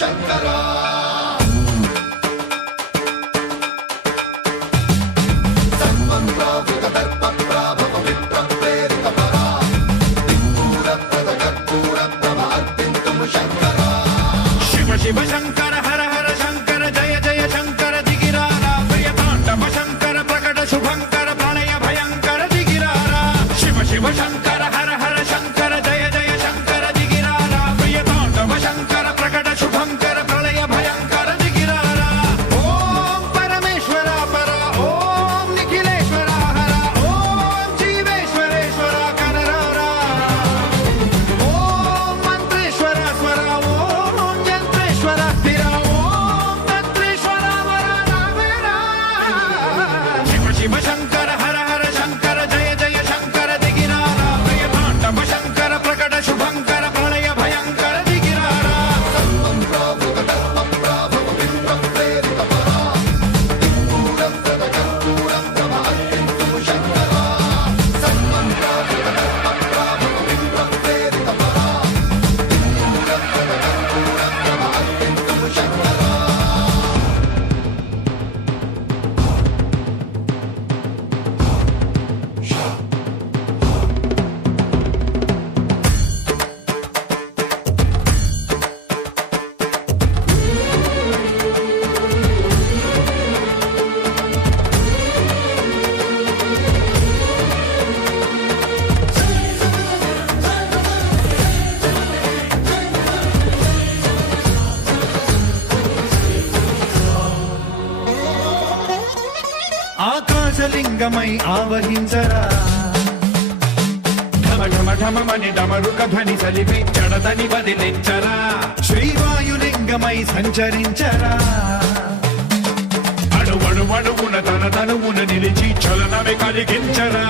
శంకరా సర్వం ప్రావృత దర్ప ప్రాభవ విప్ర ప్రేరిత పరా దిక్పూర ప్రద కర్పూర ప్రభ అర్పింతుము శంకరా శివ శివ శంకర హర హర శంకర జయ జయ శంకర దిగిరారా ప్రియ తాండవ శంకర ప్రకట శుభంకర ప్రళయ భయంకర దిగిరారా శివ శివ శంకర హర హర శంకర జయ జయ శంకర దిగిరారా ప్రియ తాండవ శంకర ప్రకట శుభంకర ప్రళయ భయంకర దిగిరారా ఓం పరమేశ్వర పర ఓం నిఖిలేశ్వర హర ఓం జీవేశ్వరేశ్వర కనరారా ఓం మంత్రేశ్వర స్వర ఓం యంత్రేశ్వర స్థిర ఓం తంత్రేశ్వర వర నావేరా శివ శివ శంకర హర హర శంకర జయ జయ శంకర దిగిరారా ప్రియ తాండవ శంకర ప్రకట శుభంకర ప్రళయ భయంకర దిగిరారా సర్వం ప్రావృత దర్ప ప్రాభవ విప్ర ప్రేరిత పరా దిక్పూర ప్రద కర్పూర ప్రభ అర్పింతుము శంకరా సర్వం ప్రావృత దర్ప ప్రాభవ విప్ర ప్రేరిత పరా దిక్పూర ప్రద కర్పూర ప్రభ అర్పింతుము శంకరా ఆకాశలింగమై ఆవహించరా ఢమ ఢమ ఢమమని డమరుక ధ్వని సలిపి జడదని వదిలించరా శ్రీవాయులింగమై సంచరించరా అణువణువున తన తనువున నిలిచి చలనమే కలిగించరా